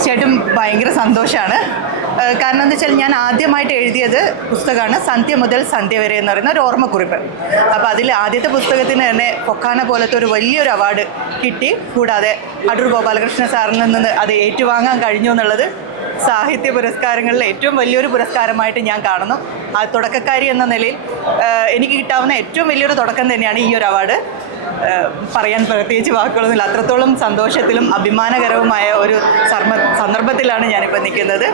തീർച്ചയായിട്ടും ഭയങ്കര സന്തോഷമാണ്. കാരണം എന്താ വെച്ചാൽ ഞാൻ ആദ്യമായിട്ട് എഴുതിയത് പുസ്തകമാണ് സന്ധ്യ മുതൽ സന്ധ്യ വരെ എന്ന് പറയുന്ന ഒരു ഓർമ്മക്കുറിപ്പ്. അപ്പോൾ അതിൽ ആദ്യത്തെ പുസ്തകത്തിന് തന്നെ പൊക്കാന പോലത്തെ ഒരു വലിയൊരു അവാർഡ് കിട്ടി. കൂടാതെ അടൂർ ഗോപാലകൃഷ്ണ സാറിൽ നിന്ന് അത് ഏറ്റുവാങ്ങാൻ കഴിഞ്ഞു എന്നുള്ളത് സാഹിത്യ പുരസ്കാരങ്ങളിൽ ഏറ്റവും വലിയൊരു പുരസ്കാരമായിട്ട് ഞാൻ കാണുന്നു. ആ തുടക്കക്കാരി എന്ന നിലയിൽ എനിക്ക് കിട്ടാവുന്ന ഏറ്റവും വലിയൊരു തുടക്കം തന്നെയാണ് ഈ ഒരു അവാർഡ്. പറയാൻ പ്രത്യേകിച്ച് വാക്കുകളൊന്നുമില്ല. അത്രത്തോളം സന്തോഷത്തിലും അഭിമാനകരവുമായ ഒരു സന്ദർഭത്തിലാണ് ഞാനിപ്പോൾ നിൽക്കുന്നത്.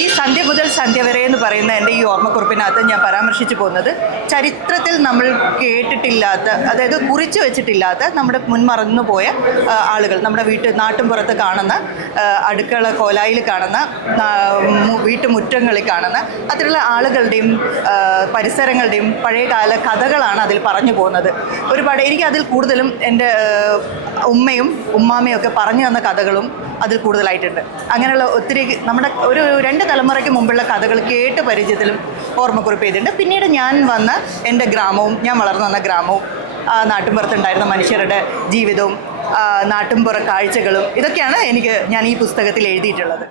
ഈ സന്ധ്യ മുതൽ സന്ധ്യ വരെ എന്ന് പറയുന്ന എൻ്റെ ഈ ഓർമ്മക്കുറിപ്പിനകത്ത് ഞാൻ പരാമർശിച്ചു പോകുന്നത് ചരിത്രത്തിൽ നമ്മൾ കേട്ടിട്ടില്ലാത്ത, അതായത് കുറിച്ചു വെച്ചിട്ടില്ലാത്ത, നമ്മുടെ മുൻമറന്നു പോയ ആളുകൾ, നമ്മുടെ നാട്ടുംപുറത്ത് കാണുന്ന, അടുക്കള കോലായിൽ കാണുന്ന, വീട്ടുമുറ്റങ്ങളിൽ കാണുന്ന അത്തരമുള്ള ആളുകളുടെയും പരിസരങ്ങളുടെയും പഴയകാല കഥകളാണ് അതിൽ പറഞ്ഞു പോകുന്നത്. ഒരുപാട് എനിക്ക് അതിൽ കൂടുതലും എൻ്റെ ഉമ്മയും ഉമ്മാമയും ഒക്കെ പറഞ്ഞു തന്ന കഥകളും അതിൽ കൂടുതലായിട്ടുണ്ട്. അങ്ങനെയുള്ള ഒത്തിരി നമ്മുടെ ഒരു 2 തലമുറയ്ക്ക് മുമ്പുള്ള കഥകൾ കേട്ട് പരിചയത്തിലും ഓർമ്മക്കുറിപ്പ് ചെയ്തിട്ടുണ്ട്. പിന്നീട് ഞാൻ വന്ന എൻ്റെ ഗ്രാമവും, ഞാൻ വളർന്നു വന്ന ഗ്രാമവും, നാട്ടിൻപുറത്തുണ്ടായിരുന്ന മനുഷ്യരുടെ ജീവിതവും നാട്ടിൻപുറ കാഴ്ചകളും, ഇതൊക്കെയാണ് ഞാൻ ഈ പുസ്തകത്തിൽ എഴുതിയിട്ടുള്ളത്.